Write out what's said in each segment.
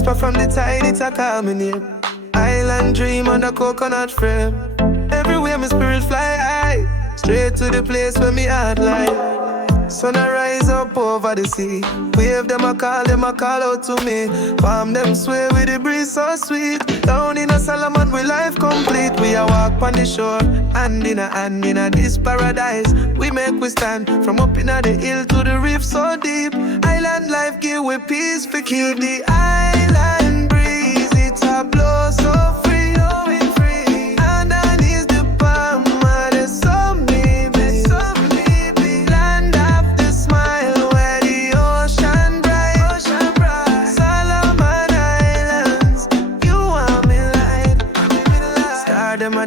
Whisper from the tide, it's a call me name. Island dream on the coconut frame. Everywhere my spirit fly high, straight to the place where me heart lie. Sun a rise up over the sea. Wave them a call out to me. Palm them sway with the breeze so sweet. Down in a Solomon we life complete. We a walk on the shore, hand in a this paradise. We make we stand from up in the hill to the reef so deep. Island life give we peace for keep the island breeze. It's a blow so free.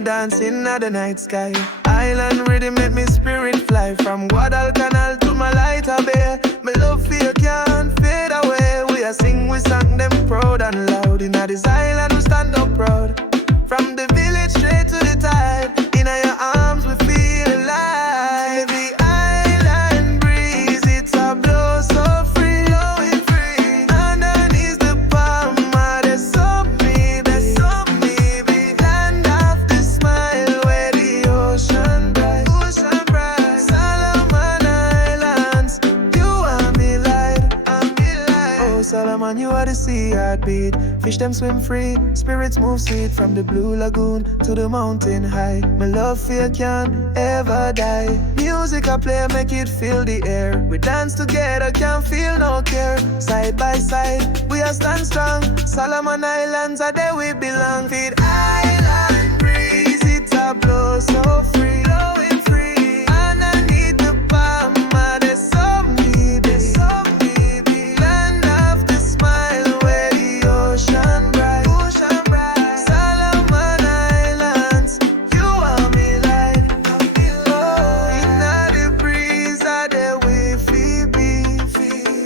Dancing at the night sky. Island rhythm make me spirit fly. From Guadalcanal to Malaita Bay. My love for you can't fade away. We a sing, we sang them proud and loud. In this island we stand up proud. From the village straight to the tide. In your arms we feel alive. The island breeze, it's a blow so free, blowing free. Underneath the palm, there's so me, there's so me. The land of the smile where the ocean bright, ocean bright. Solomon Islands, you are me light, I'm me light. Oh Solomon, you are the sea heartbeat. Fish them swim free, spirits move sweet. From the blue lagoon to the mountain high. My love for you can't ever die. Music I play make it feel the air. We dance together, can't feel no care. Side by side, we are stand strong. Solomon Islands are there we belong. Feed island breeze, it's a blow so free, blowing free. Underneath the palm, there's so me, there's so me. The land of the smile where the ocean bright, ocean bright. Solomon Islands, you are me light, I'm me light. In the breeze, are there we feel be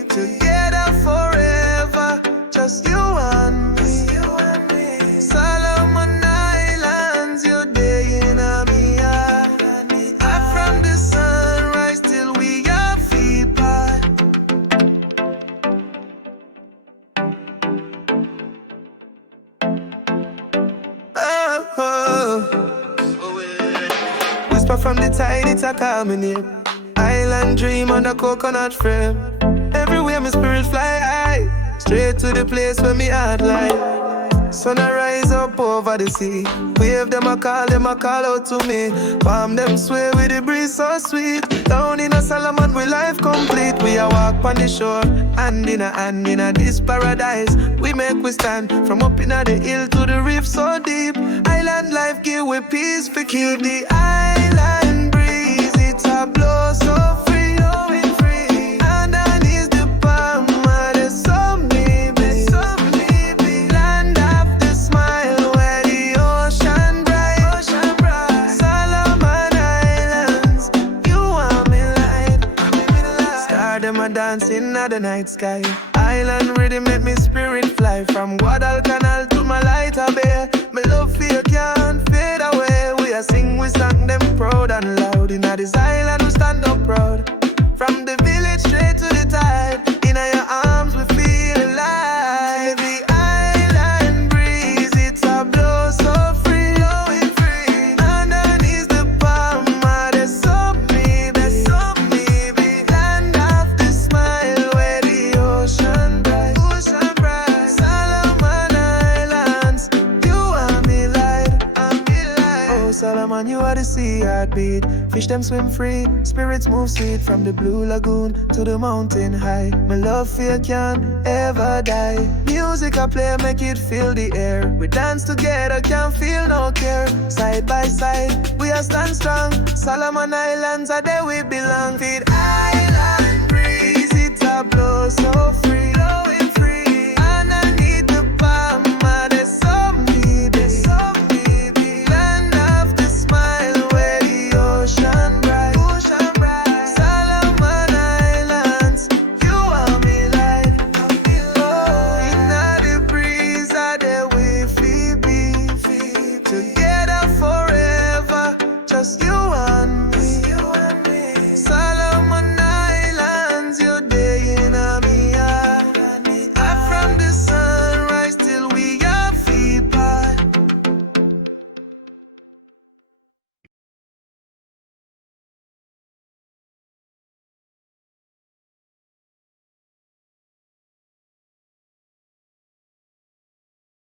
together forever, just you and me. Solomon Islands, you're there in me heart. Up from the sunrise till we are feet part. Whisper from the tide, it's a call me name. Island dream on the coconut frame. Everywhere my spirit fly high, straight to the place where me heart lie. Sun a rise up over the sea. Wave them a call out to me. Palm them sway with the breeze so sweet. Down in a Solomon we life complete. We a walk on the shore, hand in a this paradise. We make we stand from up in the hill to the reef so deep. Island life give we peace for keep the island breeze. It's a blow so free, blowing free. Underneath the palm, there's so me, there's so me. The land of the smile where the ocean bright, ocean bright. Solomon Islands, you are me light, I'm me light. Star them a dancing at the night sky. Island rhythm make me spirit fly. From Guadalcanal to Malaita Bay. My love for you can't fade away. We a sing, we sang them proud and loud. In this island we stand up proud. From the village straight to the tide. In your arms we feel alive. The island breeze, it's a blow so free, blowing free. Underneath the palm, there's so me, there's so me. The land of the smile where the ocean bright, ocean bright. Solomon Islands, you are me light, I'm me light. Oh Solomon, you are the sea heartbeat. Fish them swim free, spirits move sweet. From the blue lagoon to the mountain high. My love for you can't ever die. Music I play make it feel the air. We dance together, can't feel no care. Side by side, we are stand strong. Solomon Islands are there we belong. Feed island breeze, it's a blow so free.